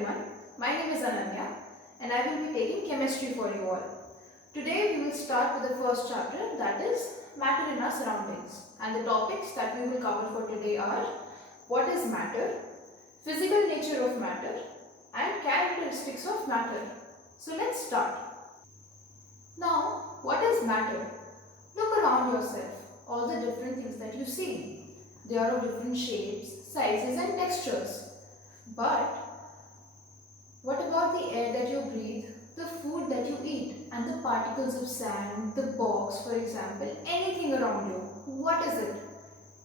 everyone, my name is Ananya and I will be taking chemistry for you all. Today we will start with the first chapter, that is matter in our surroundings, and the topics that we will cover for today are what is matter, physical nature of matter and characteristics of matter. So let's start. Now what is matter? Look around yourself, all the different things that you see. They are of different shapes, sizes and textures. But what about the air that you breathe, the food that you eat and the particles of sand, the box for example, anything around you? What is it?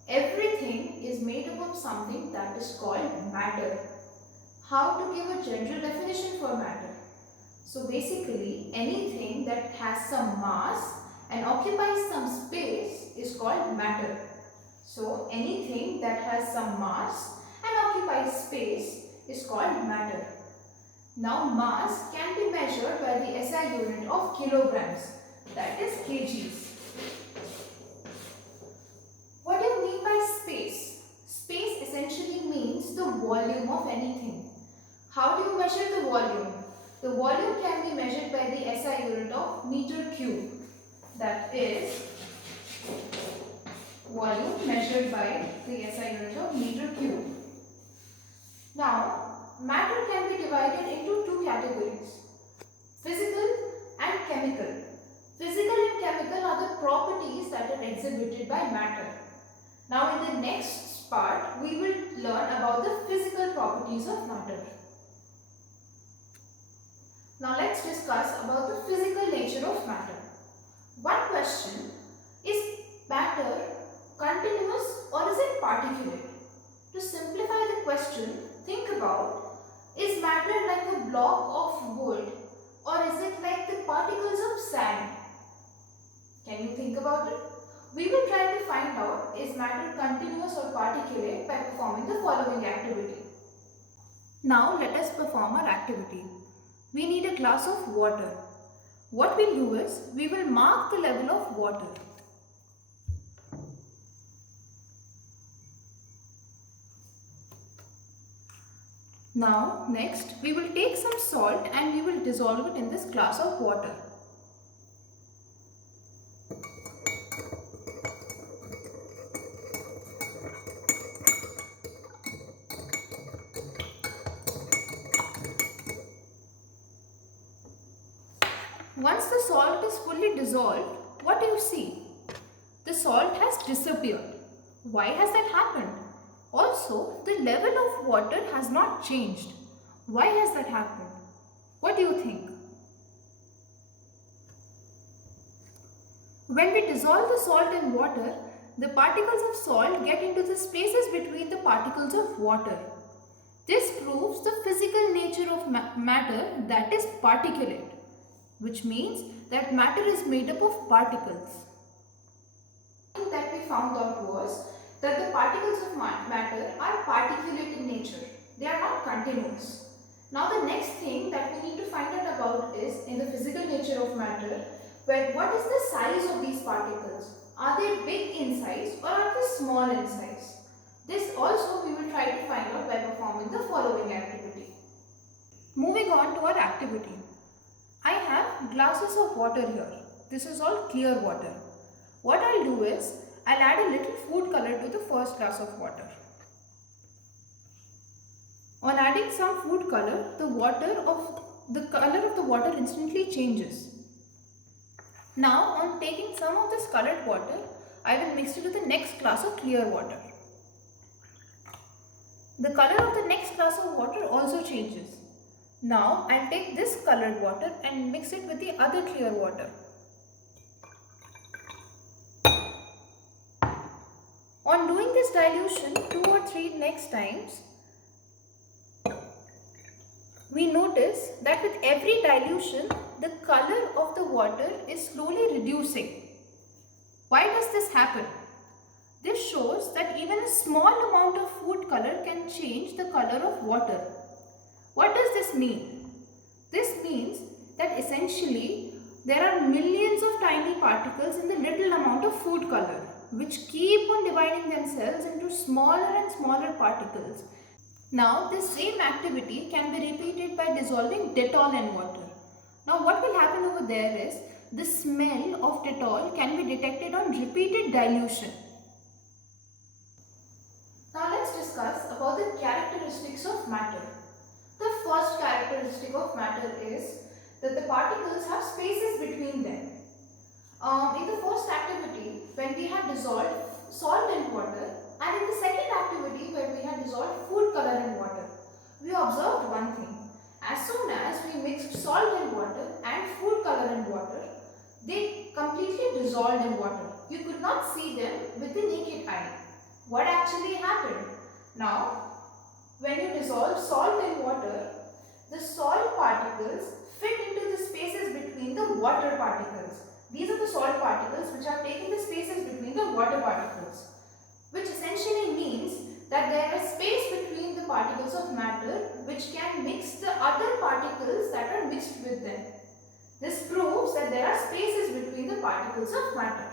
Everything is made up of something that is called matter. How to give a general definition for matter? So basically anything that has some mass and occupies some space is called matter. So anything that has some mass and occupies space is called matter. Now mass can be measured by the SI unit of kilograms, that is kgs. What do you mean by space? Space essentially means the volume of anything. How do you measure the volume? The volume can be measured by the SI unit of meter cube, that is volume measured by the SI unit of meter cube. Now, matter can be divided into two categories, physical and chemical. Physical and chemical are the properties that are exhibited by matter. Now, in the next part, we will learn about the physical properties of matter. Now, let's discuss about the physical nature of matter. One question, is matter continuous or is it particulate? To simplify the question, think about, is matter like a block of wood or is it like the particles of sand? Can you think about it? We will try to find out, is matter continuous or particulate by performing the following activity. Now let us perform our activity. We need a glass of water. What we'll do is, we will mark the level of water. Now, next, we will take some salt and we will dissolve it in this glass of water. Once the salt is fully dissolved, what do you see? The salt has disappeared. Why has that happened? Also, the level of water has not changed. Why has that happened? What do you think? When we dissolve the salt in water, the particles of salt get into the spaces between the particles of water. This proves the physical nature of matter, that is particulate, which means that matter is made up of particles. That we found out was that the particles of matter are particulate in nature. They are not continuous. Now the next thing that we need to find out about is, in the physical nature of matter, what is the size of these particles? Are they big in size or are they small in size? This also we will try to find out by performing the following activity. Moving on to our activity. I have glasses of water here. This is all clear water. What I'll do is, I'll add a little food color to the first glass of water. On adding some food color, the color of the water instantly changes. Now, on taking some of this colored water, I will mix it with the next glass of clear water. The color of the next glass of water also changes. Now, I'll take this colored water and mix it with the other clear water. On doing this dilution 2 or 3 next times, we notice that with every dilution, the color of the water is slowly reducing. Why does this happen? This shows that even a small amount of food color can change the color of water. What does this mean? This means that essentially there are millions of tiny particles in the little amount of food color, which keep on dividing themselves into smaller and smaller particles. Now this same activity can be repeated by dissolving Dettol in water. Now what will happen over there is the smell of Dettol can be detected on repeated dilution. Now let's discuss about the characteristics of matter. The first characteristic of matter is that the particles have spaces between them. In the first activity, when we had dissolved salt in water, and in the second activity where we had dissolved food color in water, we observed one thing. As soon as we mixed salt in water and food color in water, they completely dissolved in water. You could not see them with the naked eye. What actually happened? Now, when you dissolve salt in water, the salt particles fit into the spaces between the water particles. These are the salt particles which have taken the spaces between the water particles, which essentially means that there is space between the particles of matter which can mix the other particles that are mixed with them. This proves that there are spaces between the particles of matter.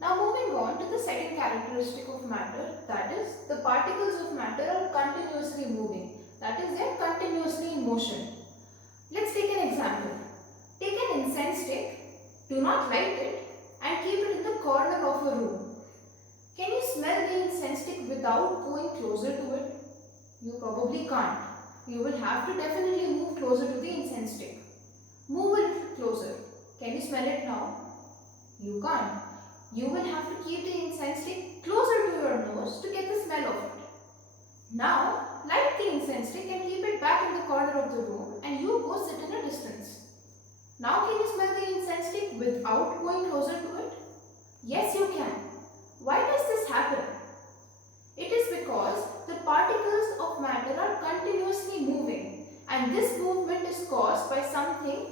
Now moving on to the second characteristic of matter, that is the particles of matter are continuously moving, that is they are continuously in motion. Let's take an example. Take an incense stick, do not light it and keep it in the corner of a room. Can you smell the incense stick without going closer to it? You probably can't. You will have to definitely move closer to the incense stick. Move a little closer. Can you smell it now? You can't. You will have to keep the incense stick closer to your nose to get the smell of it. Now, light the incense stick and keep it back in the corner of the room and you go sit in a distance. Now can you smell the incense stick without going closer to it? Yes, you can. Why does this happen? It is because the particles of matter are continuously moving and this movement is caused by something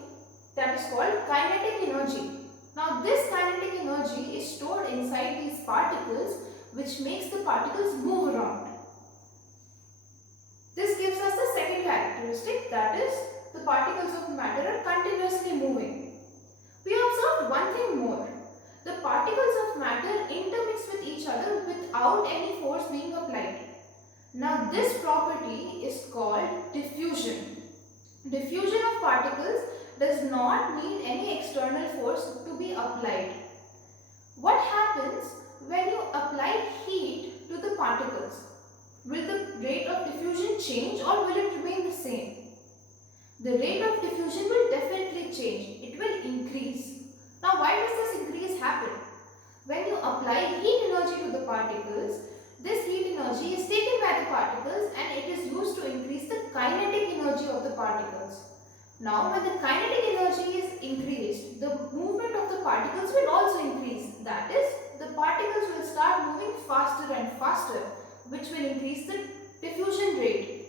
that is called kinetic energy. Now this kinetic energy is stored inside these particles which makes the particles move around. This gives us the second characteristic, that is the particles of matter are continuously moving. We observed one thing more. The particles of matter intermix with each other without any force being applied. Now this property is called diffusion. Diffusion of particles does not need any external force to be applied. What happens when you apply heat to the particles? Will the rate of diffusion change or will it remain the same? The rate of diffusion will definitely change. It will increase. Now why does this increase happen? When you apply heat energy to the particles, this heat energy is taken by the particles and it is used to increase the kinetic energy of the particles. Now when the kinetic energy is increased, the movement of the particles will also increase. That is, the particles will start moving faster and faster, which will increase the diffusion rate.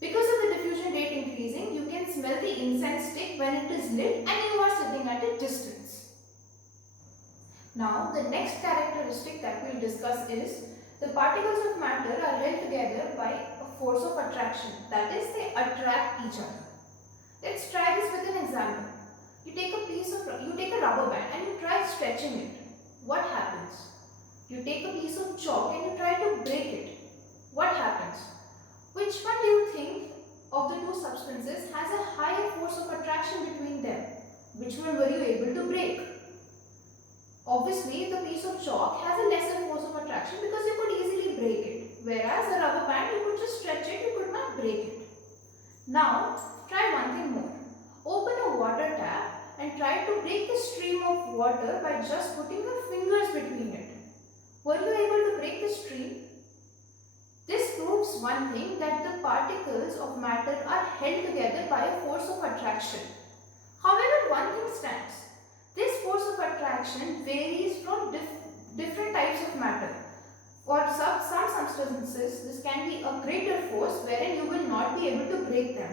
Because of the diffusion rate increasing, you can smell the incense stick when it is lit and you are sitting at a distance. Now the next characteristic that we will discuss is the particles of matter are held together by a force of attraction. That is, they attract each other. Let's try this with an example. You take a rubber band and you try stretching it. What happens? You take a piece of chalk and you try to break it. What happens? Which one do you think of the two substances has a higher force of attraction between them? Which one were you able to break? Obviously, the piece of chalk has a lesser force of attraction because you could easily break it. Whereas a rubber band, you could just stretch it, you could not break it. Now, try one thing more. Open a water tap and try to break the stream of water by just putting your fingers between it. Were you able to break the stream? This proves one thing, that the particles of matter are held together by a force of attraction. However, one thing stands. This force of attraction varies from different types of matter. For some substances, this can be a greater force wherein you will not be able to break them.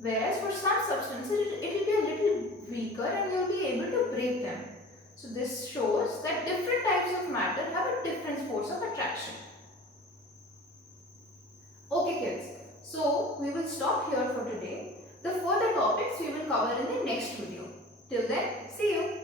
Whereas for some substances, it will be a little weaker and you will be able to break them. So this shows that different types of matter have a different force of attraction. Okay kids, so we will stop here for today. The further topics we will cover in the next video. Till then, see you.